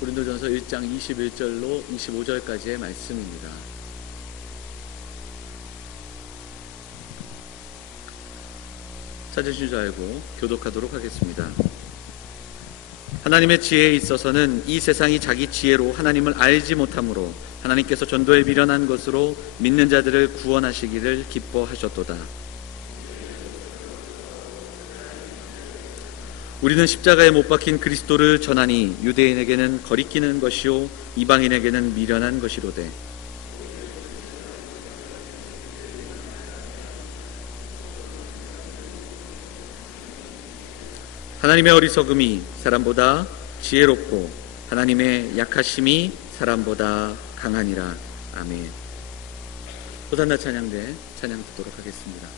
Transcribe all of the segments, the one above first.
고린도전서 1장 21절로 25절까지의 말씀입니다. 찾으신 줄 알고 교독하도록 하겠습니다. 하나님의 지혜에 있어서는 이 세상이 자기 지혜로 하나님을 알지 못하므로 하나님께서 전도에 미련한 것으로 믿는 자들을 구원하시기를 기뻐하셨도다. 우리는 십자가에 못 박힌 그리스도를 전하니 유대인에게는 거리끼는 것이요 이방인에게는 미련한 것이로되 하나님의 어리석음이 사람보다 지혜롭고 하나님의 약하심이 사람보다 강하니라. 아멘. 호산나 찬양대 찬양 듣도록 하겠습니다.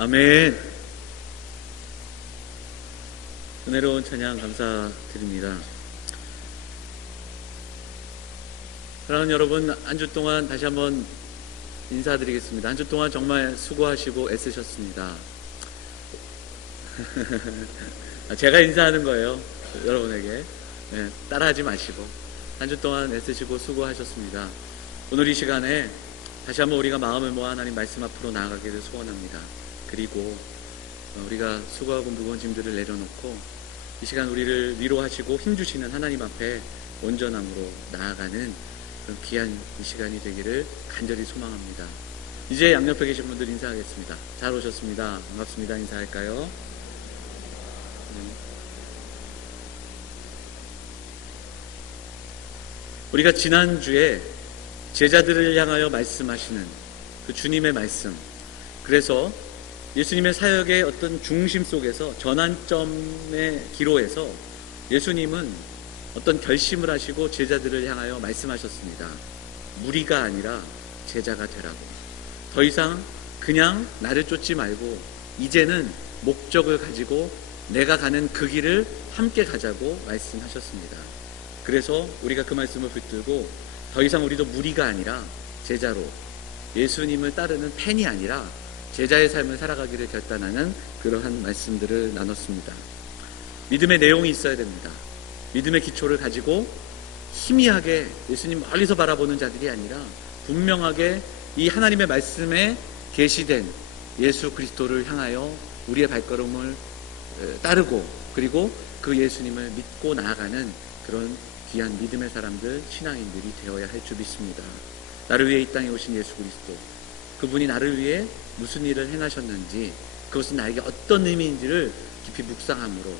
아멘. 은혜로운 찬양 감사드립니다. 사랑하는 여러분, 한 주 동안 다시 한번 인사드리겠습니다. 한 주 동안 정말 수고하시고 애쓰셨습니다. 제가 인사하는 거예요, 여러분에게. 네, 따라하지 마시고 한 주 동안 애쓰시고 수고하셨습니다. 오늘 이 시간에 다시 한번 우리가 마음을 모아 하나님 말씀 앞으로 나아가기를 소원합니다. 그리고 우리가 수고하고 무거운 짐들을 내려놓고 이 시간 우리를 위로하시고 힘주시는 하나님 앞에 온전함으로 나아가는 그런 귀한 이 시간이 되기를 간절히 소망합니다. 이제 양옆에 계신 분들 인사하겠습니다. 잘 오셨습니다. 반갑습니다. 인사할까요? 우리가 지난주에 제자들을 향하여 말씀하시는 그 주님의 말씀, 그래서 예수님의 사역의 어떤 중심 속에서 전환점의 기로에서 예수님은 어떤 결심을 하시고 제자들을 향하여 말씀하셨습니다. 무리가 아니라 제자가 되라고. 더 이상 그냥 나를 쫓지 말고 이제는 목적을 가지고 내가 가는 그 길을 함께 가자고 말씀하셨습니다. 그래서 우리가 그 말씀을 붙들고 더 이상 우리도 무리가 아니라 제자로, 예수님을 따르는 팬이 아니라 제자의 삶을 살아가기를 결단하는 그러한 말씀들을 나눴습니다. 믿음의 내용이 있어야 됩니다. 믿음의 기초를 가지고 희미하게 예수님 멀리서 바라보는 자들이 아니라 분명하게 이 하나님의 말씀에 계시된 예수 그리스도를 향하여 우리의 발걸음을 따르고, 그리고 그 예수님을 믿고 나아가는 그런 귀한 믿음의 사람들, 신앙인들이 되어야 할 줄 믿습니다. 나를 위해 이 땅에 오신 예수 그리스도, 그분이 나를 위해 무슨 일을 행하셨는지, 그것은 나에게 어떤 의미인지를 깊이 묵상함으로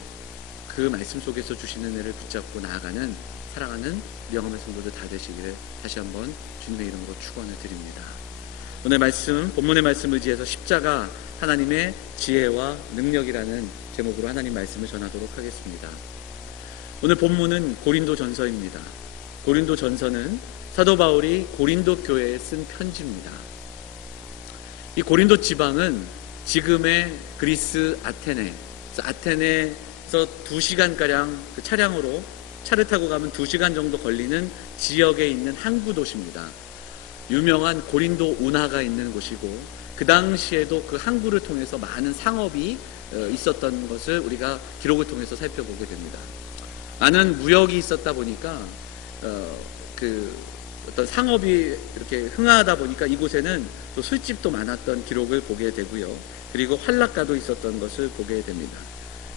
그 말씀 속에서 주시는 은혜를 붙잡고 나아가는, 사랑하는 영험의 성도들 다 되시기를 다시 한번 주님의 이름으로 축원을 드립니다. 오늘 말씀, 본문의 말씀을 의지해서 십자가 하나님의 지혜와 능력이라는 제목으로 하나님 말씀을 전하도록 하겠습니다. 오늘 본문은 고린도 전서입니다. 고린도 전서는 사도 바울이 고린도 교회에 쓴 편지입니다. 이 고린도 지방은 지금의 그리스 아테네에서 2시간가량 그 차량으로 차를 타고 가면 2시간 정도 걸리는 지역에 있는 항구 도시입니다. 유명한 고린도 운하가 있는 곳이고, 그 당시에도 그 항구를 통해서 많은 상업이 있었던 것을 우리가 기록을 통해서 살펴보게 됩니다. 많은 무역이 있었다 보니까 어떤 상업이 이렇게 흥하다 보니까 이곳에는 또 술집도 많았던 기록을 보게 되고요. 그리고 환락가도 있었던 것을 보게 됩니다.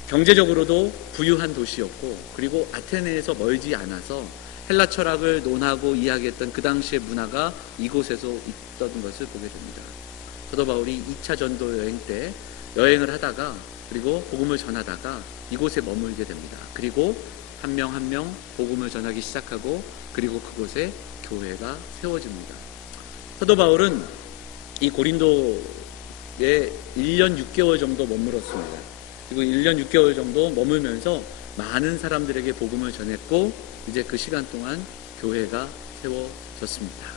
경제적으로도 부유한 도시였고, 그리고 아테네에서 멀지 않아서 헬라 철학을 논하고 이야기했던 그 당시의 문화가 이곳에서 있던 것을 보게 됩니다. 사도 바울이 2차 전도 여행 때 여행을 하다가, 그리고 복음을 전하다가 이곳에 머물게 됩니다. 그리고 한 명 한 명 복음을 전하기 시작하고, 그리고 그곳에 교회가 세워집니다. 사도 바울은 이 고린도에 1년 6개월 정도 머물었습니다. 그리고 1년 6개월 정도 머물면서 많은 사람들에게 복음을 전했고, 이제 그 시간 동안 교회가 세워졌습니다.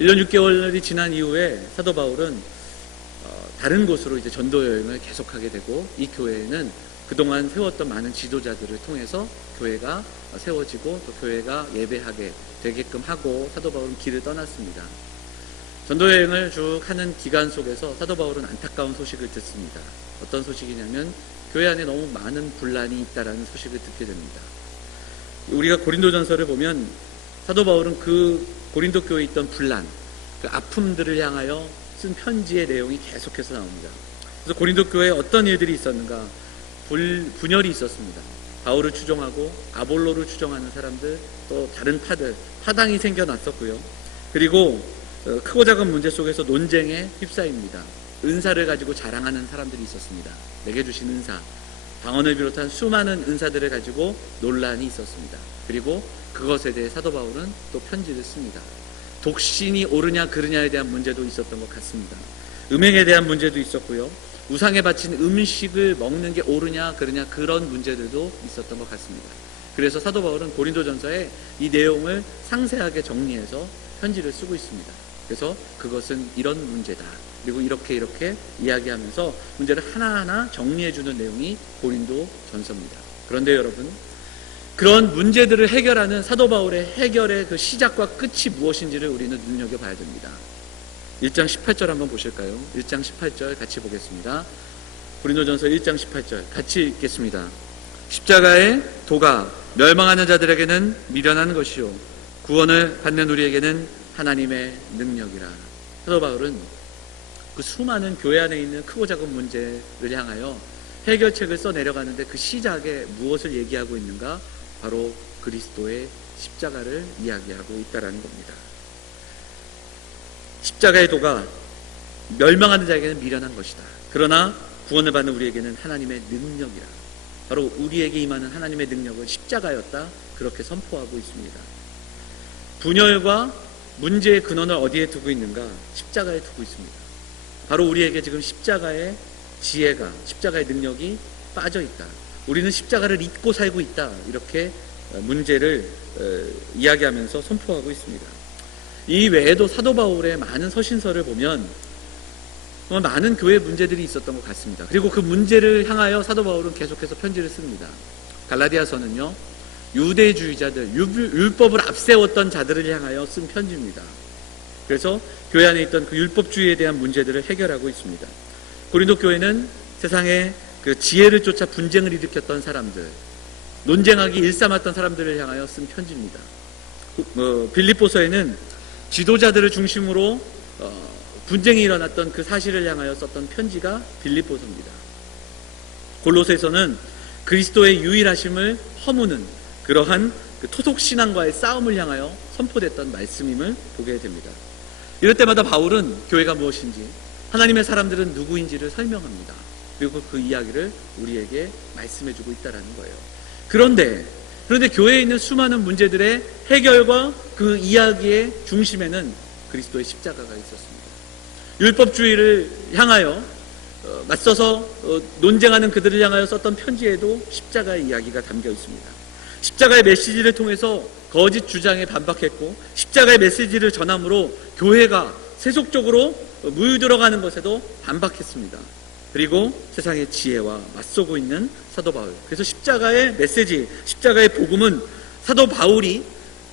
1년 6개월이 지난 이후에 사도 바울은 다른 곳으로 이제 전도 여행을 계속하게 되고, 이 교회에는 그동안 세웠던 많은 지도자들을 통해서 교회가 세워지고, 또 교회가 예배하게 되게끔 하고 사도 바울은 길을 떠났습니다. 전도 여행을 쭉 하는 기간 속에서 사도 바울은 안타까운 소식을 듣습니다. 어떤 소식이냐면 교회 안에 너무 많은 분란이 있다라는 소식을 듣게 됩니다. 우리가 고린도전서를 보면 사도 바울은 그 고린도 교회에 있던 분란, 그 아픔들을 향하여 쓴 편지의 내용이 계속해서 나옵니다. 그래서 고린도 교회에 어떤 일들이 있었는가? 분열이 있었습니다. 바울을 추종하고 아볼로를 추종하는 사람들, 또 다른 파당이 생겨났었고요. 그리고 크고 작은 문제 속에서 논쟁에 휩싸입니다. 은사를 가지고 자랑하는 사람들이 있었습니다. 내게 주신 은사, 방언을 비롯한 수많은 은사들을 가지고 논란이 있었습니다. 그리고 그것에 대해 사도 바울은 또 편지를 씁니다. 독신이 옳으냐 그르냐에 대한 문제도 있었던 것 같습니다. 음행에 대한 문제도 있었고요. 우상에 바친 음식을 먹는 게 옳으냐 그르냐, 그런 문제들도 있었던 것 같습니다. 그래서 사도 바울은 고린도전서에 이 내용을 상세하게 정리해서 편지를 쓰고 있습니다. 그래서 그것은 이런 문제다, 그리고 이렇게 이야기하면서 문제를 하나하나 정리해주는 내용이 고린도전서입니다. 그런데 여러분, 그런 문제들을 해결하는 사도 바울의 해결의 그 시작과 끝이 무엇인지를 우리는 눈여겨봐야 됩니다. 1장 18절 한번 보실까요? 1장 18절 같이 보겠습니다. 고린도전서 1장 18절 같이 읽겠습니다. 십자가의 도가 멸망하는 자들에게는 미련한 것이요 구원을 받는 우리에게는 하나님의 능력이라. 사도 바울은 그 수많은 교회 안에 있는 크고 작은 문제를 향하여 해결책을 써내려가는데 그 시작에 무엇을 얘기하고 있는가? 바로 그리스도의 십자가를 이야기하고 있다는 겁니다. 십자가의 도가 멸망하는 자에게는 미련한 것이다. 그러나 구원을 받는 우리에게는 하나님의 능력이라. 바로 우리에게 임하는 하나님의 능력은 십자가였다, 그렇게 선포하고 있습니다. 분열과 문제의 근원을 어디에 두고 있는가? 십자가에 두고 있습니다. 바로 우리에게 지금 십자가의 지혜가, 십자가의 능력이 빠져 있다. 우리는 십자가를 잊고 살고 있다. 이렇게 문제를 이야기하면서 선포하고 있습니다. 이 외에도 사도 바울의 많은 서신서를 보면 정말 많은 교회 문제들이 있었던 것 같습니다. 그리고 그 문제를 향하여 사도 바울은 계속해서 편지를 씁니다. 갈라디아서는요, 유대주의자들, 율법을 앞세웠던 자들을 향하여 쓴 편지입니다. 그래서 교회 안에 있던 그 율법주의에 대한 문제들을 해결하고 있습니다. 고린도 교회는 세상에 그 지혜를 쫓아 분쟁을 일으켰던 사람들, 논쟁하기 일삼았던 사람들을 향하여 쓴 편지입니다. 빌립보서에는 지도자들을 중심으로 분쟁이 일어났던 그 사실을 향하여 썼던 편지가 빌립보서입니다. 골로새서는 그리스도의 유일하심을 허무는 그러한 그 토속신앙과의 싸움을 향하여 선포됐던 말씀임을 보게 됩니다. 이럴 때마다 바울은 교회가 무엇인지, 하나님의 사람들은 누구인지를 설명합니다. 그리고 그 이야기를 우리에게 말씀해주고 있다는 거예요. 그런데 교회에 있는 수많은 문제들의 해결과 그 이야기의 중심에는 그리스도의 십자가가 있었습니다. 율법주의를 향하여 맞서서 논쟁하는 그들을 향하여 썼던 편지에도 십자가의 이야기가 담겨 있습니다. 십자가의 메시지를 통해서 거짓 주장에 반박했고, 십자가의 메시지를 전함으로 교회가 세속적으로 무유들어가는 것에도 반박했습니다. 그리고 세상의 지혜와 맞서고 있는 사도 바울. 그래서 십자가의 메시지, 십자가의 복음은 사도 바울이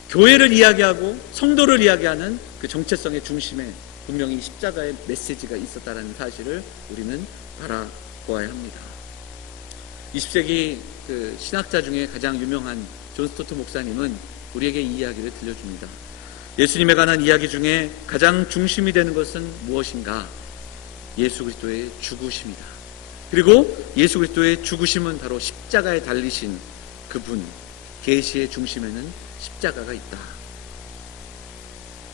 교회를 이야기하고 성도를 이야기하는 그 정체성의 중심에 분명히 십자가의 메시지가 있었다는 사실을 우리는 알아보아야 합니다. 20세기 그 신학자 중에 가장 유명한 존 스토트 목사님은 우리에게 이 이야기를 들려줍니다. 예수님에 관한 이야기 중에 가장 중심이 되는 것은 무엇인가? 예수 그리스도의 죽으심이다. 그리고 예수 그리스도의 죽으심은 바로 십자가에 달리신 그분, 계시의 중심에는 십자가가 있다.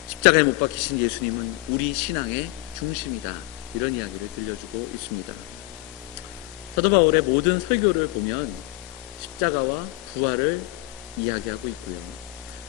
십자가에 못 박히신 예수님은 우리 신앙의 중심이다. 이런 이야기를 들려주고 있습니다. 사도 바울의 모든 설교를 보면 십자가와 부활을 이야기하고 있고요.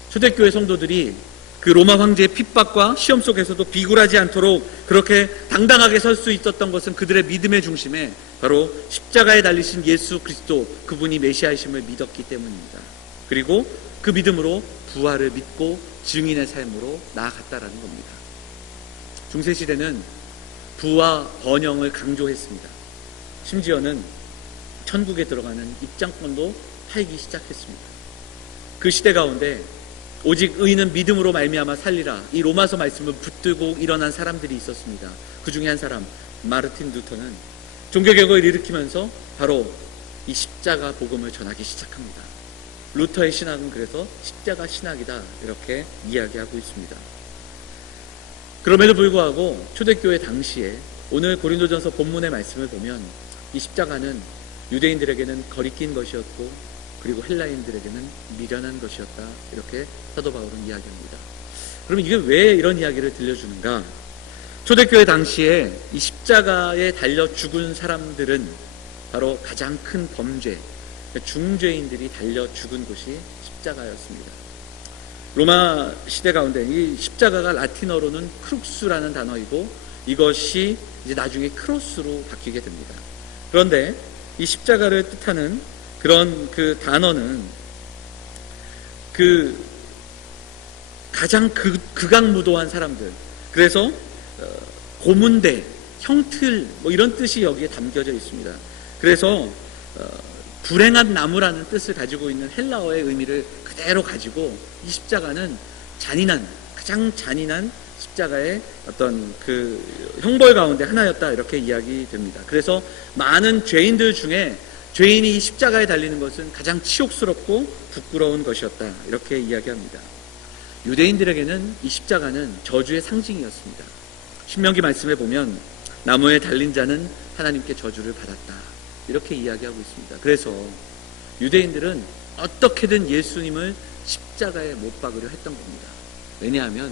초대교회 성도들이 그 로마 황제의 핍박과 시험 속에서도 비굴하지 않도록 그렇게 당당하게 설 수 있었던 것은 그들의 믿음의 중심에 바로 십자가에 달리신 예수 그리스도, 그분이 메시아이심을 믿었기 때문입니다. 그리고 그 믿음으로 부활을 믿고 증인의 삶으로 나아갔다라는 겁니다. 중세시대는 부와 번영을 강조했습니다. 심지어는 천국에 들어가는 입장권도 팔기 시작했습니다. 그 시대 가운데 오직 의인은 믿음으로 말미암아 살리라, 이 로마서 말씀을 붙들고 일어난 사람들이 있었습니다. 그 중에 한 사람, 마르틴 루터는 종교개혁을 일으키면서 바로 이 십자가 복음을 전하기 시작합니다. 루터의 신학은 그래서 십자가 신학이다, 이렇게 이야기하고 있습니다. 그럼에도 불구하고 초대교회 당시에 오늘 고린도전서 본문의 말씀을 보면 이 십자가는 유대인들에게는 거리낀 것이었고 그리고 헬라인들에게는 미련한 것이었다, 이렇게 사도 바울은 이야기합니다. 그러면 이게 왜 이런 이야기를 들려주는가? 초대교회 당시에 이 십자가에 달려 죽은 사람들은 바로 가장 큰 범죄, 중죄인들이 달려 죽은 곳이 십자가였습니다. 로마 시대 가운데 이 십자가가 라틴어로는 크룩스라는 단어이고 이것이 이제 나중에 크로스로 바뀌게 됩니다. 그런데 이 십자가를 뜻하는 그런 그 단어는 그 가장 극악무도한 사람들, 그래서 고문대, 형틀 뭐 이런 뜻이 여기에 담겨져 있습니다. 그래서 불행한 나무라는 뜻을 가지고 있는 헬라어의 의미를 그대로 가지고 이 십자가는 가장 잔인한 십자가의 어떤 그 형벌 가운데 하나였다, 이렇게 이야기됩니다. 그래서 많은 죄인들 중에 죄인이 이 십자가에 달리는 것은 가장 치욕스럽고 부끄러운 것이었다, 이렇게 이야기합니다. 유대인들에게는 이 십자가는 저주의 상징이었습니다. 신명기 말씀에 보면 나무에 달린 자는 하나님께 저주를 받았다, 이렇게 이야기하고 있습니다. 그래서 유대인들은 어떻게든 예수님을 십자가에 못 박으려 했던 겁니다. 왜냐하면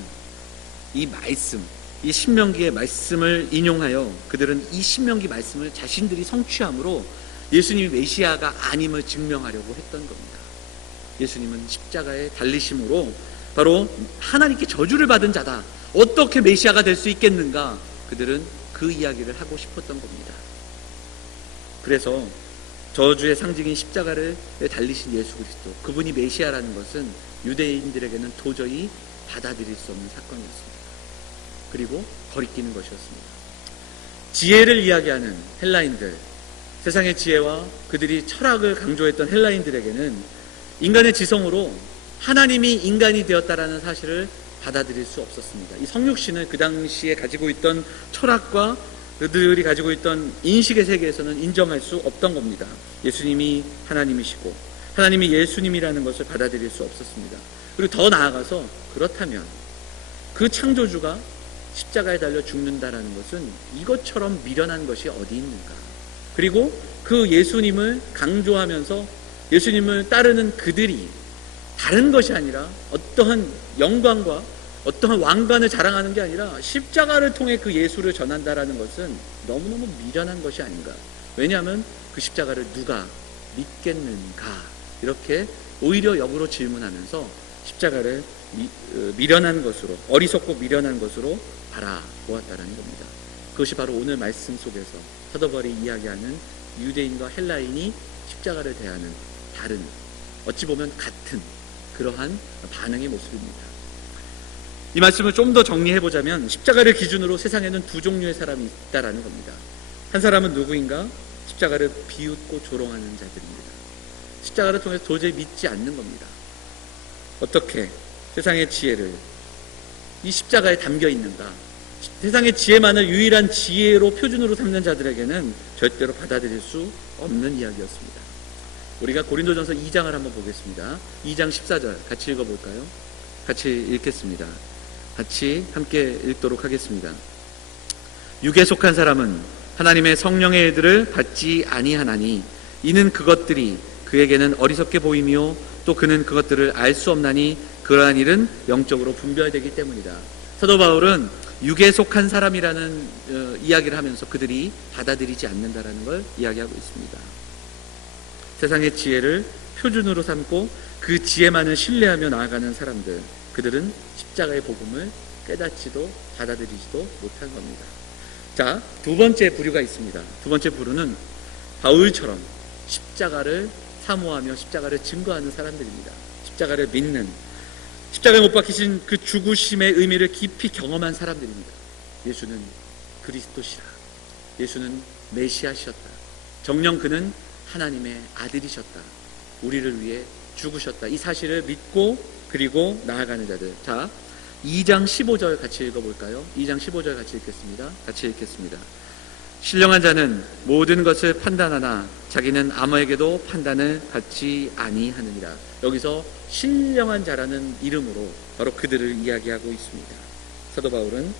이 말씀, 이 신명기의 말씀을 인용하여 그들은 이 신명기 말씀을 자신들이 성취함으로 예수님이 메시아가 아님을 증명하려고 했던 겁니다. 예수님은 십자가에 달리심으로 바로 하나님께 저주를 받은 자다, 어떻게 메시아가 될 수 있겠는가, 그들은 그 이야기를 하고 싶었던 겁니다. 그래서 저주의 상징인 십자가를 달리신 예수 그리스도, 그분이 메시아라는 것은 유대인들에게는 도저히 받아들일 수 없는 사건이었습니다. 그리고 거리끼는 것이었습니다. 지혜를 이야기하는 헬라인들, 세상의 지혜와 그들이 철학을 강조했던 헬라인들에게는 인간의 지성으로 하나님이 인간이 되었다라는 사실을 받아들일 수 없었습니다. 이 성육신을 그 당시에 가지고 있던 철학과 그들이 가지고 있던 인식의 세계에서는 인정할 수 없던 겁니다. 예수님이 하나님이시고 하나님이 예수님이라는 것을 받아들일 수 없었습니다. 그리고 더 나아가서 그렇다면 그 창조주가 십자가에 달려 죽는다라는 것은 이것처럼 미련한 것이 어디 있는가. 그리고 그 예수님을 강조하면서 예수님을 따르는 그들이 다른 것이 아니라 어떠한 영광과 어떠한 왕관을 자랑하는 게 아니라 십자가를 통해 그 예수를 전한다라는 것은 너무너무 미련한 것이 아닌가. 왜냐하면 그 십자가를 누가 믿겠는가. 이렇게 오히려 역으로 질문하면서 십자가를 미련한 것으로, 어리석고 미련한 것으로 바라보았다는 겁니다. 그것이 바로 오늘 말씀 속에서 사도 바울이 이야기하는 유대인과 헬라인이 십자가를 대하는 다른, 어찌 보면 같은 그러한 반응의 모습입니다. 이 말씀을 좀 더 정리해보자면 십자가를 기준으로 세상에는 두 종류의 사람이 있다라는 겁니다. 한 사람은 누구인가? 십자가를 비웃고 조롱하는 자들입니다. 십자가를 통해서 도저히 믿지 않는 겁니다. 어떻게 세상의 지혜를 이 십자가에 담겨 있는가? 세상의 지혜만을 유일한 지혜로 표준으로 삼는 자들에게는 절대로 받아들일 수 없는 이야기였습니다. 우리가 고린도전서 2장을 한번 보겠습니다. 2장 14절 같이 읽어볼까요? 같이 읽겠습니다. 같이 함께 읽도록 하겠습니다. 육에 속한 사람은 하나님의 성령의 애들을 받지 아니하나니 이는 그것들이 그에게는 어리석게 보이며 또 그는 그것들을 알 수 없나니 그러한 일은 영적으로 분별되기 때문이다. 사도 바울은 육에 속한 사람이라는 이야기를 하면서 그들이 받아들이지 않는다라는 걸 이야기하고 있습니다. 세상의 지혜를 표준으로 삼고 그 지혜만을 신뢰하며 나아가는 사람들, 그들은 십자가의 복음을 깨닫지도 받아들이지도 못한 겁니다. 자, 두 번째 부류가 있습니다. 두 번째 부류는 바울처럼 십자가를 사모하며 십자가를 증거하는 사람들입니다. 십자가를 믿는, 십자가에 못 박히신 그 죽으심의 의미를 깊이 경험한 사람들입니다. 예수는 그리스도시라. 예수는 메시아시었다. 정녕 그는 하나님의 아들이셨다. 우리를 위해 죽으셨다. 이 사실을 믿고 그리고 나아가는 자들. 자, 2장 15절 같이 읽어볼까요? 2장 15절 같이 읽겠습니다. 같이 읽겠습니다. 신령한 자는 모든 것을 판단하나 자기는 아무에게도 판단을 받지 아니하느니라. 여기서 신령한 자라는 이름으로 바로 그들을 이야기하고 있습니다. 사도 바울은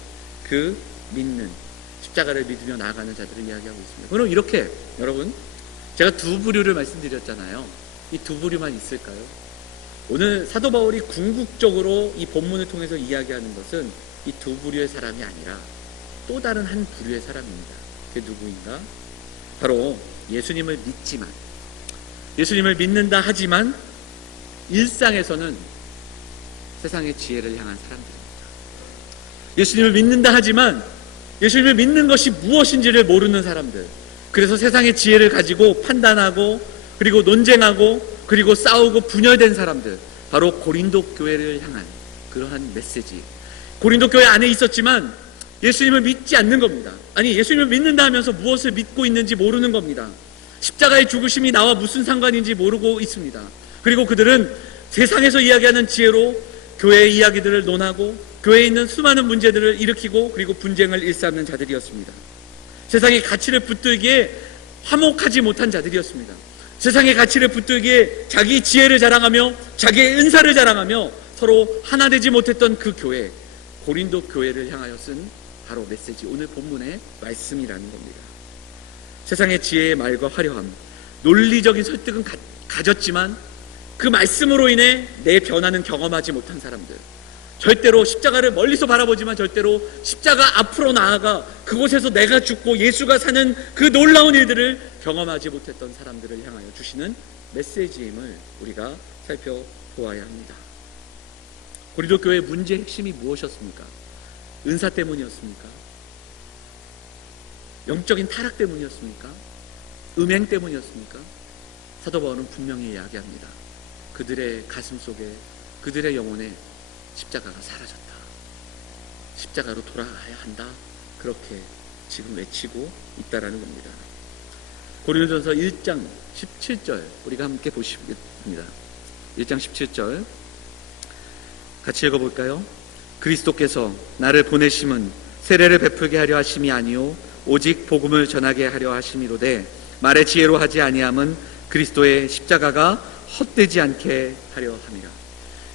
그 믿는, 십자가를 믿으며 나아가는 자들을 이야기하고 있습니다. 그럼 이렇게 여러분, 제가 두 부류를 말씀드렸잖아요. 이 두 부류만 있을까요? 오늘 사도 바울이 궁극적으로 이 본문을 통해서 이야기하는 것은 이 두 부류의 사람이 아니라 또 다른 한 부류의 사람입니다. 그게 누구인가? 바로 예수님을 믿지만, 예수님을 믿는다 하지만 일상에서는 세상의 지혜를 향한 사람들입니다. 예수님을 믿는다 하지만 예수님을 믿는 것이 무엇인지를 모르는 사람들, 그래서 세상의 지혜를 가지고 판단하고 그리고 논쟁하고 그리고 싸우고 분열된 사람들, 바로 고린도 교회를 향한 그러한 메시지. 고린도 교회 안에 있었지만 예수님을 믿지 않는 겁니다. 아니, 예수님을 믿는다 하면서 무엇을 믿고 있는지 모르는 겁니다. 십자가의 죽으심이 나와 무슨 상관인지 모르고 있습니다. 그리고 그들은 세상에서 이야기하는 지혜로 교회의 이야기들을 논하고 교회에 있는 수많은 문제들을 일으키고 그리고 분쟁을 일삼는 자들이었습니다. 세상의 가치를 붙들기에 화목하지 못한 자들이었습니다. 세상의 가치를 붙들기에 자기 지혜를 자랑하며 자기의 은사를 자랑하며 서로 하나 되지 못했던 그 교회, 고린도 교회를 향하여 쓴 바로 메시지, 오늘 본문의 말씀이라는 겁니다. 세상의 지혜의 말과 화려함, 논리적인 설득은 가졌지만 그 말씀으로 인해 내 변화는 경험하지 못한 사람들, 절대로 십자가를 멀리서 바라보지만 절대로 십자가 앞으로 나아가 그곳에서 내가 죽고 예수가 사는 그 놀라운 일들을 경험하지 못했던 사람들을 향하여 주시는 메시지임을 우리가 살펴보아야 합니다. 고린도 교회의 문제의 핵심이 무엇이었습니까? 은사 때문이었습니까? 영적인 타락 때문이었습니까? 음행 때문이었습니까? 사도 바울은 분명히 이야기합니다. 그들의 가슴 속에, 그들의 영혼에 십자가가 사라졌다. 십자가로 돌아가야 한다. 그렇게 지금 외치고 있다라는 겁니다. 고린도전서 1장 17절 우리가 함께 보시겠습니다. 1장 17절 같이 읽어볼까요? 그리스도께서 나를 보내심은 세례를 베풀게 하려 하심이 아니요 오직 복음을 전하게 하려 하심이로되 말의 지혜로 하지 아니함은 그리스도의 십자가가 헛되지 않게 하려 함이라.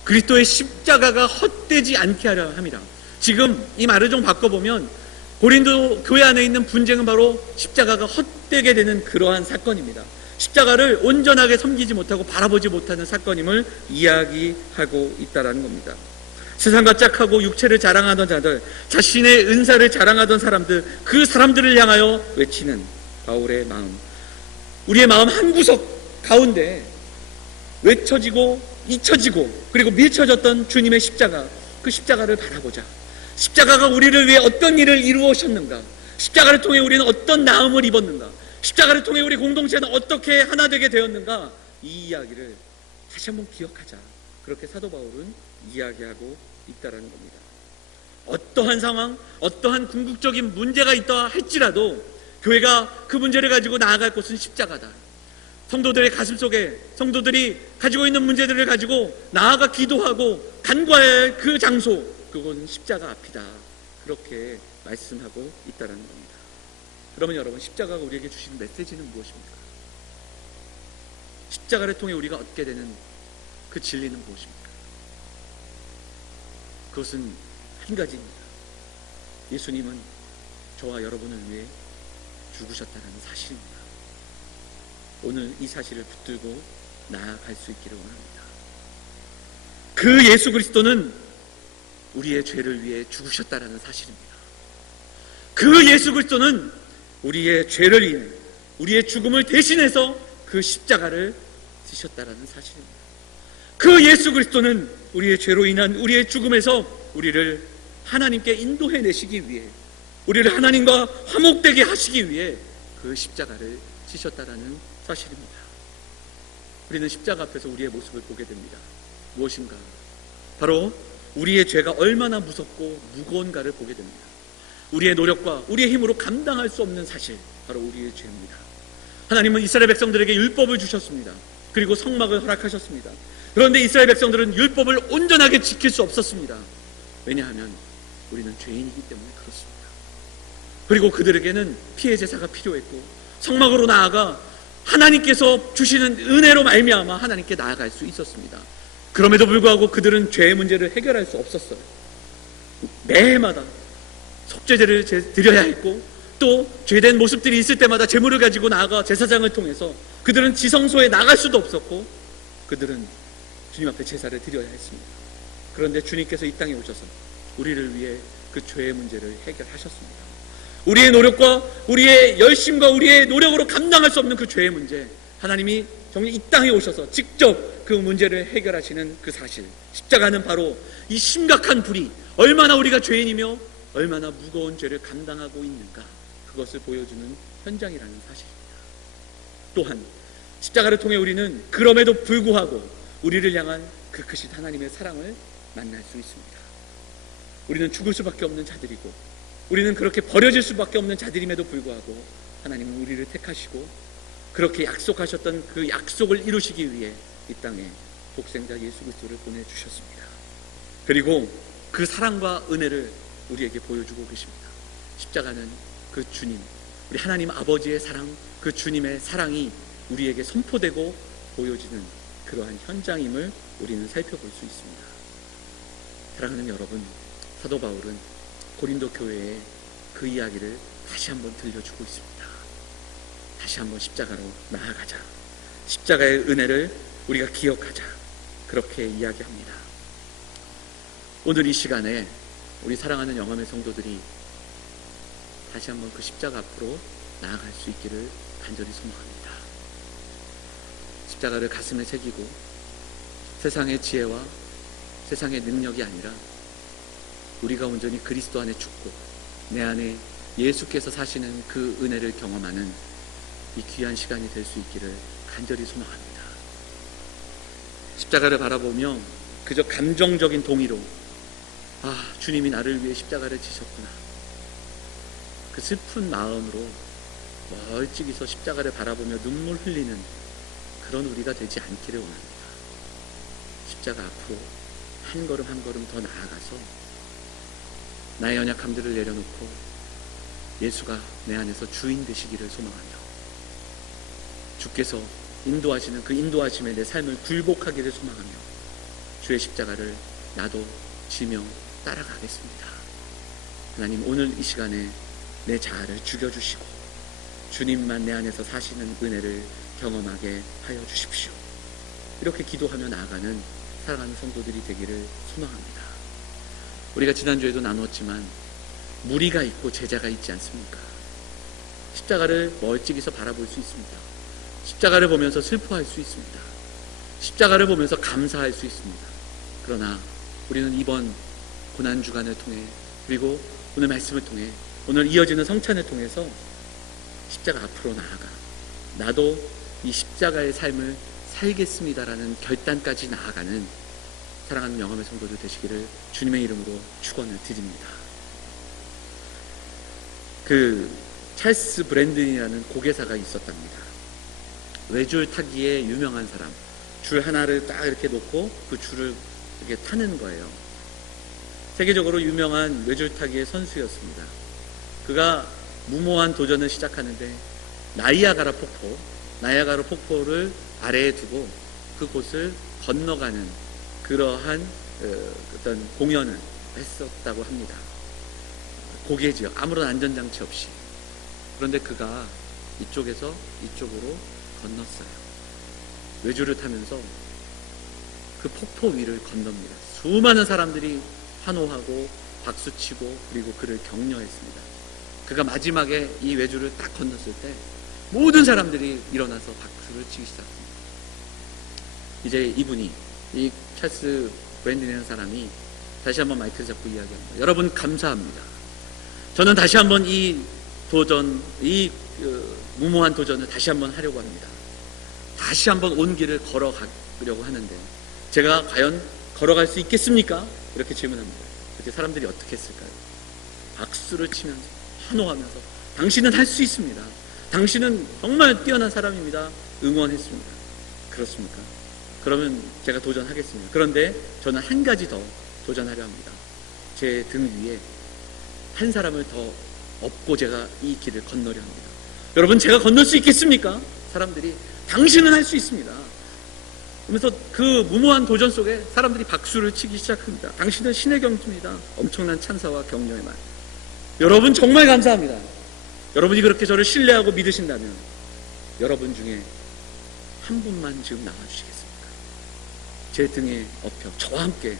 그리스도의 십자가가 헛되지 않게 하려 함이라. 지금 이 말을 좀 바꿔보면 고린도 교회 안에 있는 분쟁은 바로 십자가가 헛되게 되는 그러한 사건입니다. 십자가를 온전하게 섬기지 못하고 바라보지 못하는 사건임을 이야기하고 있다는 겁니다. 세상과 짝하고 육체를 자랑하던 자들, 자신의 은사를 자랑하던 사람들, 그 사람들을 향하여 외치는 바울의 마음, 우리의 마음 한 구석 가운데 외쳐지고 잊혀지고 그리고 밀쳐졌던 주님의 십자가, 그 십자가를 바라보자. 십자가가 우리를 위해 어떤 일을 이루었는가, 십자가를 통해 우리는 어떤 나음을 입었는가, 십자가를 통해 우리 공동체는 어떻게 하나 되게 되었는가, 이 이야기를 다시 한번 기억하자. 그렇게 사도 바울은 이야기하고 있다라는 겁니다. 어떠한 상황, 어떠한 궁극적인 문제가 있다 할지라도 교회가 그 문제를 가지고 나아갈 곳은 십자가다. 성도들의 가슴 속에 성도들이 가지고 있는 문제들을 가지고 나아가 기도하고 간구해야 할 그 장소, 그건 십자가 앞이다. 그렇게 말씀하고 있다는 겁니다. 그러면 여러분, 십자가가 우리에게 주신 메시지는 무엇입니까? 십자가를 통해 우리가 얻게 되는 그 진리는 무엇입니까? 그것은 한 가지입니다. 예수님은 저와 여러분을 위해 죽으셨다는 사실입니다. 오늘 이 사실을 붙들고 나아갈 수 있기를 원합니다. 그 예수 그리스도는 우리의 죄를 위해 죽으셨다는 사실입니다. 그 예수 그리스도는 우리의 죄를 인해 우리의 죽음을 대신해서 그 십자가를 지셨다는 사실입니다. 그 예수 그리스도는 우리의 죄로 인한 우리의 죽음에서 우리를 하나님께 인도해내시기 위해, 우리를 하나님과 화목되게 하시기 위해 그 십자가를 지셨다는 사실입니다. 우리는 십자가 앞에서 우리의 모습을 보게 됩니다. 무엇인가? 바로 우리의 죄가 얼마나 무섭고 무거운가를 보게 됩니다. 우리의 노력과 우리의 힘으로 감당할 수 없는 사실, 바로 우리의 죄입니다. 하나님은 이스라엘 백성들에게 율법을 주셨습니다. 그리고 성막을 허락하셨습니다. 그런데 이스라엘 백성들은 율법을 온전하게 지킬 수 없었습니다. 왜냐하면 우리는 죄인이기 때문에 그렇습니다. 그리고 그들에게는 피해 제사가 필요했고 성막으로 나아가 하나님께서 주시는 은혜로 말미암아 하나님께 나아갈 수 있었습니다. 그럼에도 불구하고 그들은 죄의 문제를 해결할 수 없었어요. 매해마다 속죄제를 드려야 했고, 또 죄된 모습들이 있을 때마다 제물을 가지고 나아가 제사장을 통해서 그들은 지성소에 나갈 수도 없었고, 그들은 주님 앞에 제사를 드려야 했습니다. 그런데 주님께서 이 땅에 오셔서 우리를 위해 그 죄의 문제를 해결하셨습니다. 우리의 노력과 우리의 열심과 우리의 노력으로 감당할 수 없는 그 죄의 문제, 하나님이 정말 이 땅에 오셔서 직접 그 문제를 해결하시는 그 사실, 십자가는 바로 이 심각한 불이 얼마나 우리가 죄인이며 얼마나 무거운 죄를 감당하고 있는가, 그것을 보여주는 현장이라는 사실입니다. 또한 십자가를 통해 우리는 그럼에도 불구하고 우리를 향한 그 크신 하나님의 사랑을 만날 수 있습니다. 우리는 죽을 수밖에 없는 자들이고, 우리는 그렇게 버려질 수밖에 없는 자들임에도 불구하고 하나님은 우리를 택하시고 그렇게 약속하셨던 그 약속을 이루시기 위해 이 땅에 독생자 예수 그리스도를 보내주셨습니다. 그리고 그 사랑과 은혜를 우리에게 보여주고 계십니다. 십자가는 그 주님, 우리 하나님 아버지의 사랑, 그 주님의 사랑이 우리에게 선포되고 보여지는 그러한 현장임을 우리는 살펴볼 수 있습니다. 사랑하는 여러분, 사도 바울은 고린도 교회에 그 이야기를 다시 한번 들려주고 있습니다. 다시 한번 십자가로 나아가자, 십자가의 은혜를 우리가 기억하자, 그렇게 이야기합니다. 오늘 이 시간에 우리 사랑하는 영암의 성도들이 다시 한번 그 십자가 앞으로 나아갈 수 있기를 간절히 소망합니다. 십자가를 가슴에 새기고 세상의 지혜와 세상의 능력이 아니라 우리가 온전히 그리스도 안에 죽고 내 안에 예수께서 사시는 그 은혜를 경험하는 이 귀한 시간이 될 수 있기를 간절히 소망합니다. 십자가를 바라보며 그저 감정적인 동의로, 아, 주님이 나를 위해 십자가를 지셨구나, 그 슬픈 마음으로 멀찍이서 십자가를 바라보며 눈물 흘리는 그런 우리가 되지 않기를 원합니다. 십자가 앞으로 한 걸음 한 걸음 더 나아가서 나의 연약함들을 내려놓고 예수가 내 안에서 주인 되시기를 소망하며 주께서 인도하시는 그 인도하심에 내 삶을 굴복하기를 소망하며 주의 십자가를 나도 지며 따라가겠습니다. 하나님, 오늘 이 시간에 내 자아를 죽여주시고 주님만 내 안에서 사시는 은혜를 경험하게 하여 주십시오. 이렇게 기도하며 나아가는 사랑하는 성도들이 되기를 소망합니다. 우리가 지난주에도 나누었지만 무리가 있고 제자가 있지 않습니까? 십자가를 멀찍이서 바라볼 수 있습니다. 십자가를 보면서 슬퍼할 수 있습니다. 십자가를 보면서 감사할 수 있습니다. 그러나 우리는 이번 고난주간을 통해, 그리고 오늘 말씀을 통해, 오늘 이어지는 성찬을 통해서 십자가 앞으로 나아가 나도 이 십자가의 삶을 살겠습니다라는 결단까지 나아가는 사랑하는 영험의 성도들 되시기를 주님의 이름으로 축원을 드립니다. 그 찰스 브랜든이라는 고개사가 있었답니다. 외줄 타기에 유명한 사람, 줄 하나를 딱 이렇게 놓고 그 줄을 이렇게 타는 거예요. 세계적으로 유명한 외줄 타기의 선수였습니다. 그가 무모한 도전을 시작하는데 나이아가라 폭포를 아래에 두고 그곳을 건너가는 그러한 어떤 공연을 했었다고 합니다. 고개지요. 아무런 안전장치 없이. 그런데 그가 이쪽에서 이쪽으로 건넜어요. 외줄을 타면서 그 폭포 위를 건넙니다. 수많은 사람들이 환호하고 박수치고 그리고 그를 격려했습니다. 그가 마지막에 이 외줄을 딱 건넜을 때 모든 사람들이 일어나서 박수를 치기 시작합니다. 이제 이분이, 이 찰스 브랜든이라는 사람이 다시 한번 마이크를 잡고 이야기합니다. 여러분, 감사합니다. 저는 다시 한번 이 도전, 이 무모한 도전을 다시 한번 하려고 합니다. 다시 한번 온 길을 걸어가려고 하는데 제가 과연 걸어갈 수 있겠습니까? 이렇게 질문합니다. 그때 사람들이 어떻게 했을까요? 박수를 치면서 환호하면서 당신은 할 수 있습니다. 당신은 정말 뛰어난 사람입니다. 응원했습니다. 그렇습니까? 그러면 제가 도전하겠습니다. 그런데 저는 한 가지 더 도전하려 합니다. 제 등 위에 한 사람을 더 업고 제가 이 길을 건너려 합니다. 여러분, 제가 건널 수 있겠습니까? 사람들이 당신은 할 수 있습니다. 그러면서 그 무모한 도전 속에 사람들이 박수를 치기 시작합니다. 당신은 신의 경주입니다. 엄청난 찬사와 격려의 말. 여러분, 정말 감사합니다. 여러분이 그렇게 저를 신뢰하고 믿으신다면 여러분 중에 한 분만 지금 나와주시겠습니까? 제 등에 업혀 저와 함께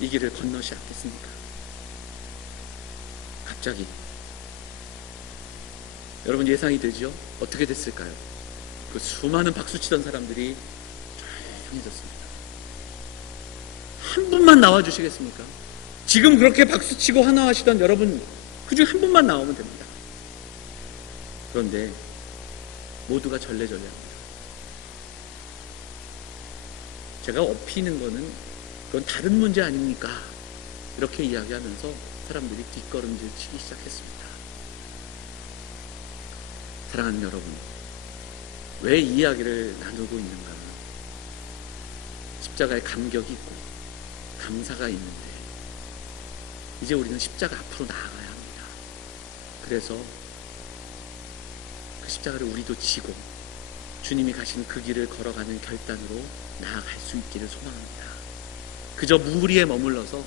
이 길을 건너시 않겠습니까? 갑자기 여러분, 예상이 되죠? 어떻게 됐을까요? 그 수많은 박수치던 사람들이 조용해졌습니다. 한 분만 나와주시겠습니까? 지금 그렇게 박수치고 환호하시던 여러분, 그중 한 분만 나오면 됩니다. 그런데 모두가 절레절레합니다. 제가 업히는 거는 그건 다른 문제 아닙니까? 이렇게 이야기하면서 사람들이 뒷걸음질 치기 시작했습니다. 사랑하는 여러분, 왜 이 이야기를 나누고 있는가? 십자가에 감격이 있고 감사가 있는데 이제 우리는 십자가 앞으로 나아가야 합니다. 그래서 그 십자가를 우리도 지고 주님이 가신 그 길을 걸어가는 결단으로 나아갈 수 있기를 소망합니다. 그저 무리에 머물러서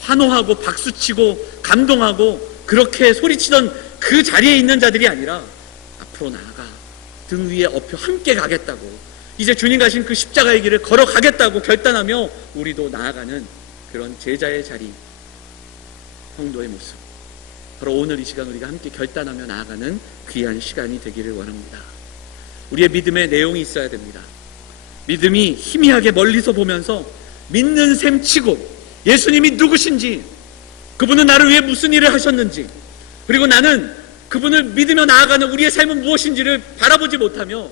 환호하고 박수치고 감동하고 그렇게 소리치던 그 자리에 있는 자들이 아니라 앞으로 나아가 등 위에 업혀 함께 가겠다고, 이제 주님 가신 그 십자가의 길을 걸어가겠다고 결단하며 우리도 나아가는 그런 제자의 자리, 성도의 모습, 바로 오늘 이 시간 우리가 함께 결단하며 나아가는 귀한 시간이 되기를 원합니다. 우리의 믿음의 내용이 있어야 됩니다. 믿음이 희미하게 멀리서 보면서 믿는 셈 치고 예수님이 누구신지, 그분은 나를 위해 무슨 일을 하셨는지, 그리고 나는 그분을 믿으며 나아가는 우리의 삶은 무엇인지를 바라보지 못하며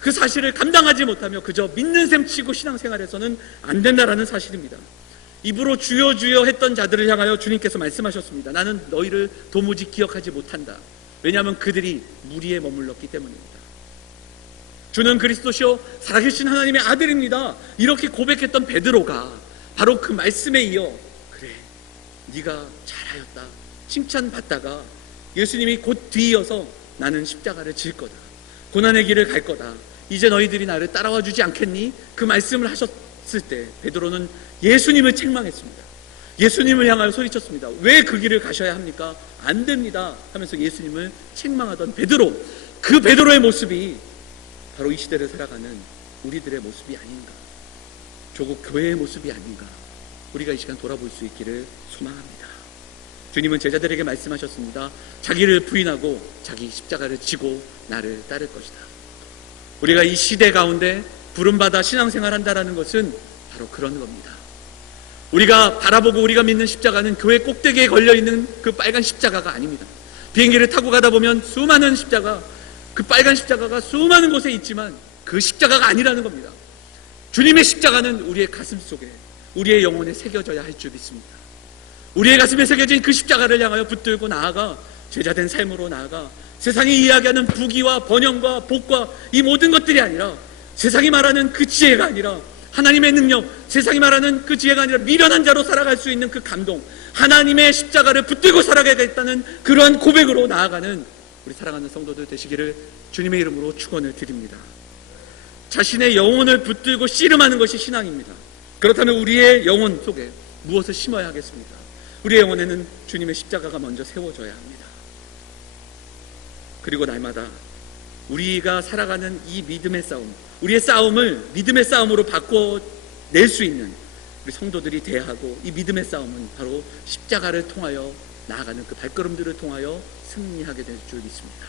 그 사실을 감당하지 못하며 그저 믿는 셈 치고 신앙생활에서는 안 된다라는 사실입니다. 입으로 주여 주여 했던 자들을 향하여 주님께서 말씀하셨습니다. 나는 너희를 도무지 기억하지 못한다. 왜냐하면 그들이 무리에 머물렀기 때문입니다. 주는 그리스도시요 살아계신 하나님의 아들입니다. 이렇게 고백했던 베드로가 바로 그 말씀에 이어 그래 네가 잘하였다 칭찬받다가 예수님이 곧 뒤이어서 나는 십자가를 질 거다. 고난의 길을 갈 거다. 이제 너희들이 나를 따라와 주지 않겠니? 그 말씀을 하셨을 때 베드로는 예수님을 책망했습니다. 예수님을 향하여 소리쳤습니다. 왜 그 길을 가셔야 합니까? 안 됩니다 하면서 예수님을 책망하던 베드로, 그 베드로의 모습이 바로 이 시대를 살아가는 우리들의 모습이 아닌가, 조국 교회의 모습이 아닌가, 우리가 이 시간 돌아볼 수 있기를 소망합니다. 주님은 제자들에게 말씀하셨습니다. 자기를 부인하고 자기 십자가를 지고 나를 따를 것이다. 우리가 이 시대 가운데 부름받아 신앙생활 한다는 것은 바로 그런 겁니다. 우리가 바라보고 우리가 믿는 십자가는 교회 꼭대기에 걸려있는 그 빨간 십자가가 아닙니다. 비행기를 타고 가다 보면 수많은 십자가, 그 빨간 십자가가 수많은 곳에 있지만 그 십자가가 아니라는 겁니다. 주님의 십자가는 우리의 가슴 속에, 우리의 영혼에 새겨져야 할 줄 믿습니다. 우리의 가슴에 새겨진 그 십자가를 향하여 붙들고 나아가 제자된 삶으로 나아가 세상이 이야기하는 부귀와 번영과 복과 이 모든 것들이 아니라, 세상이 말하는 그 지혜가 아니라 하나님의 능력, 세상이 말하는 그 지혜가 아니라 미련한 자로 살아갈 수 있는 그 감동, 하나님의 십자가를 붙들고 살아가겠다는 그러한 고백으로 나아가는 우리 사랑하는 성도들 되시기를 주님의 이름으로 축원을 드립니다. 자신의 영혼을 붙들고 씨름하는 것이 신앙입니다. 그렇다면 우리의 영혼 속에 무엇을 심어야 하겠습니까? 우리의 영혼에는 주님의 십자가가 먼저 세워져야 합니다. 그리고 날마다 우리가 살아가는 이 믿음의 싸움, 우리의 싸움을 믿음의 싸움으로 바꿔낼 수 있는 우리 성도들이 대하고, 이 믿음의 싸움은 바로 십자가를 통하여 나아가는 그 발걸음들을 통하여 승리하게 될 줄 믿습니다.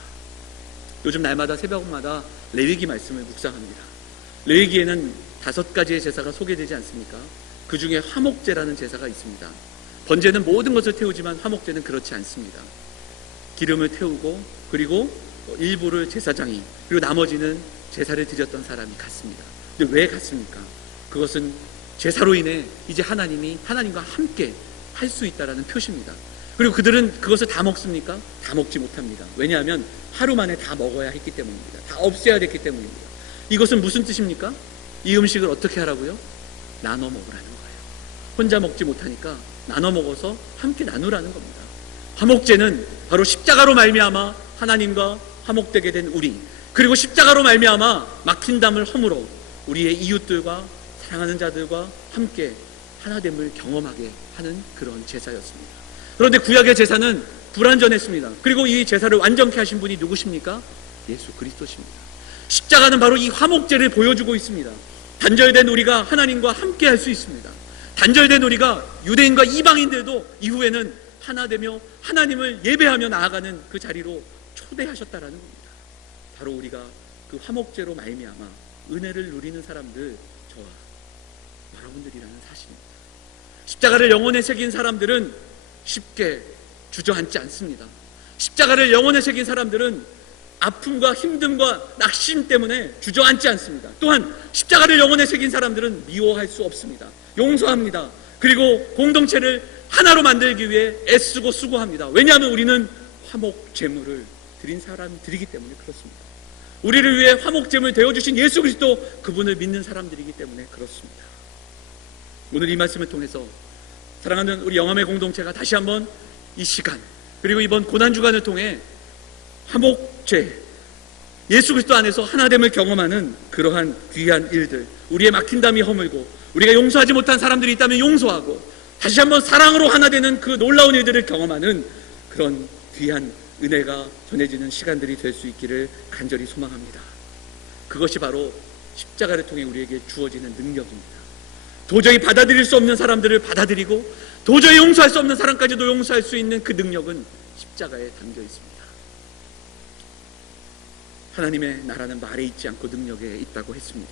요즘 날마다 새벽마다 레위기 말씀을 묵상합니다. 레위기에는 5가지의 제사가 소개되지 않습니까? 그 중에 화목제라는 제사가 있습니다. 번제는 모든 것을 태우지만 화목제는 그렇지 않습니다. 기름을 태우고 그리고 일부를 제사장이, 그리고 나머지는 제사를 드렸던 사람이 갔습니다. 근데 왜 갔습니까? 그것은 제사로 인해 이제 하나님과 함께 할 수 있다라는 표시입니다. 그리고 그들은 그것을 다 먹습니까? 다 먹지 못합니다. 왜냐하면 하루 만에 다 먹어야 했기 때문입니다. 다 없애야 됐기 때문입니다. 이것은 무슨 뜻입니까? 이 음식을 어떻게 하라고요? 나눠 먹으라는 거예요. 혼자 먹지 못하니까 나눠 먹어서 함께 나누라는 겁니다. 화목제는 바로 십자가로 말미암아 하나님과 화목되게 된 우리, 그리고 십자가로 말미암아 막힌 담을 허물어 우리의 이웃들과 사랑하는 자들과 함께 하나됨을 경험하게 하는 그런 제사였습니다. 그런데 구약의 제사는 불완전했습니다. 그리고 이 제사를 완전케 하신 분이 누구십니까? 예수 그리스도십니다. 십자가는 바로 이 화목제를 보여주고 있습니다. 단절된 우리가 하나님과 함께 할 수 있습니다. 단절된 우리가 유대인과 이방인들도 이후에는 하나 되며 하나님을 예배하며 나아가는 그 자리로 초대하셨다라는 겁니다. 바로 우리가 그 화목제로 말미암아 은혜를 누리는 사람들, 저와 여러분들이라는 사실입니다. 십자가를 영혼에 새긴 사람들은 쉽게 주저앉지 않습니다. 십자가를 영혼에 새긴 사람들은 아픔과 힘듦과 낙심 때문에 주저앉지 않습니다. 또한 십자가를 영혼에 새긴 사람들은 미워할 수 없습니다. 용서합니다. 그리고 공동체를 하나로 만들기 위해 애쓰고 수고합니다. 왜냐하면 우리는 화목 제물을 드린 사람들이기 때문에 그렇습니다. 우리를 위해 화목 제물 되어주신 예수 그리스도, 그분을 믿는 사람들이기 때문에 그렇습니다. 오늘 이 말씀을 통해서 사랑하는 우리 영암의 공동체가 다시 한번 이 시간, 그리고 이번 고난주간을 통해 화목제, 예수 그리스도 안에서 하나됨을 경험하는 그러한 귀한 일들, 우리의 막힌 담이 허물고 우리가 용서하지 못한 사람들이 있다면 용서하고 다시 한번 사랑으로 하나 되는 그 놀라운 일들을 경험하는 그런 귀한 은혜가 전해지는 시간들이 될 수 있기를 간절히 소망합니다. 그것이 바로 십자가를 통해 우리에게 주어지는 능력입니다. 도저히 받아들일 수 없는 사람들을 받아들이고 도저히 용서할 수 없는 사람까지도 용서할 수 있는 그 능력은 십자가에 담겨 있습니다. 하나님의 나라는 말에 있지 않고 능력에 있다고 했습니다.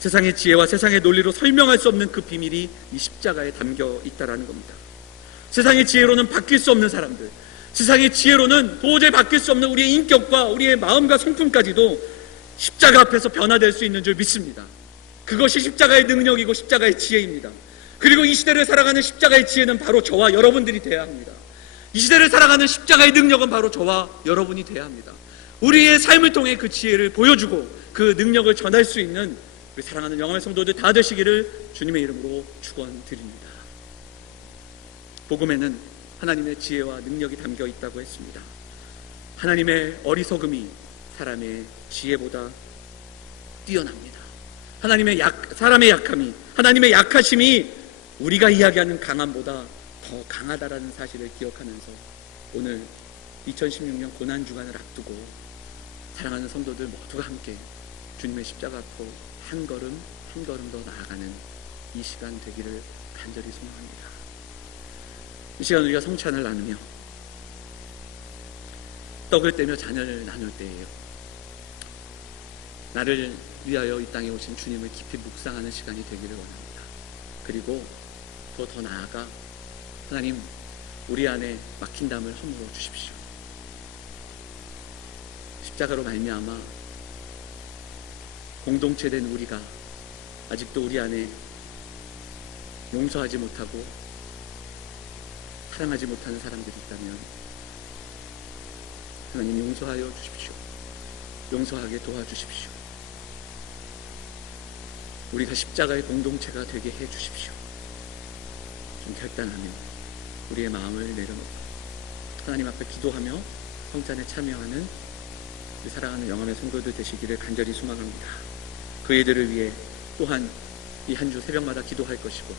세상의 지혜와 세상의 논리로 설명할 수 없는 그 비밀이 이 십자가에 담겨 있다는 겁니다. 세상의 지혜로는 바뀔 수 없는 사람들, 세상의 지혜로는 도저히 바뀔 수 없는 우리의 인격과 우리의 마음과 성품까지도 십자가 앞에서 변화될 수 있는 줄 믿습니다. 그것이 십자가의 능력이고 십자가의 지혜입니다. 그리고 이 시대를 살아가는 십자가의 지혜는 바로 저와 여러분들이 돼야 합니다. 이 시대를 살아가는 십자가의 능력은 바로 저와 여러분이 돼야 합니다. 우리의 삶을 통해 그 지혜를 보여주고 그 능력을 전할 수 있는 우리 사랑하는 영광의 성도들 다 되시기를 주님의 이름으로 축원드립니다. 복음에는 하나님의 지혜와 능력이 담겨 있다고 했습니다. 하나님의 어리석음이 사람의 지혜보다 뛰어납니다. 사람의 약함이, 하나님의 약하심이 우리가 이야기하는 강함보다 더 강하다라는 사실을 기억하면서 오늘 2016년 고난주간을 앞두고 사랑하는 성도들 모두가 함께 주님의 십자가 앞으로 한 걸음 한 걸음 더 나아가는 이 시간 되기를 간절히 소망합니다. 이 시간 우리가 성찬을 나누며 떡을 떼며 잔을 나눌 때예요. 나를 위하여 이 땅에 오신 주님을 깊이 묵상하는 시간이 되기를 원합니다. 그리고 더 나아가 하나님, 우리 안에 막힌 담을 허물어 주십시오. 십자가로 말미암아 공동체된 우리가 아직도 우리 안에 용서하지 못하고 사랑하지 못하는 사람들이 있다면 하나님 용서하여 주십시오. 용서하게 도와주십시오. 우리가 십자가의 공동체가 되게 해 주십시오. 좀 결단하며 우리의 마음을 내려놓고 하나님 앞에 기도하며 성찬에 참여하는 우리 사랑하는 영혼의 성도들 되시기를 간절히 소망합니다. 그 이들을 위해 또한 이 한 주 새벽마다 기도할 것이고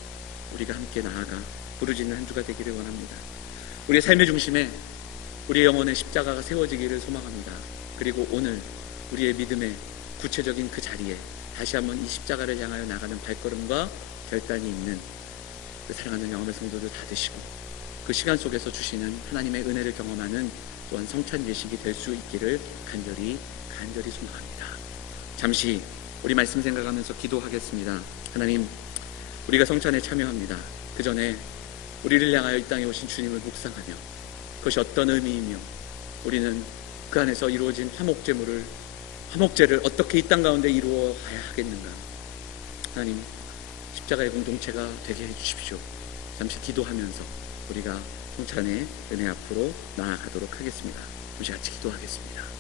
우리가 함께 나아가 부르짖는 한 주가 되기를 원합니다. 우리의 삶의 중심에 우리의 영혼의 십자가가 세워지기를 소망합니다. 그리고 오늘 우리의 믿음의 구체적인 그 자리에 다시 한번 이 십자가를 향하여 나가는 발걸음과 결단이 있는 그 사랑하는 영혼의 성도들 다 되시고 그 시간 속에서 주시는 하나님의 은혜를 경험하는 또한 성찬 예식이 될 수 있기를 간절히 소망합니다. 잠시 우리 말씀 생각하면서 기도하겠습니다. 하나님, 우리가 성찬에 참여합니다. 그 전에 우리를 향하여 이 땅에 오신 주님을 묵상하며 그것이 어떤 의미이며 우리는 그 안에서 이루어진 화목제를 어떻게 이 땅 가운데 이루어가야 하겠는가. 하나님, 십자가의 공동체가 되게 해주십시오. 잠시 기도하면서 우리가 성찬의 은혜 앞으로 나아가도록 하겠습니다. 우리 같이 기도하겠습니다.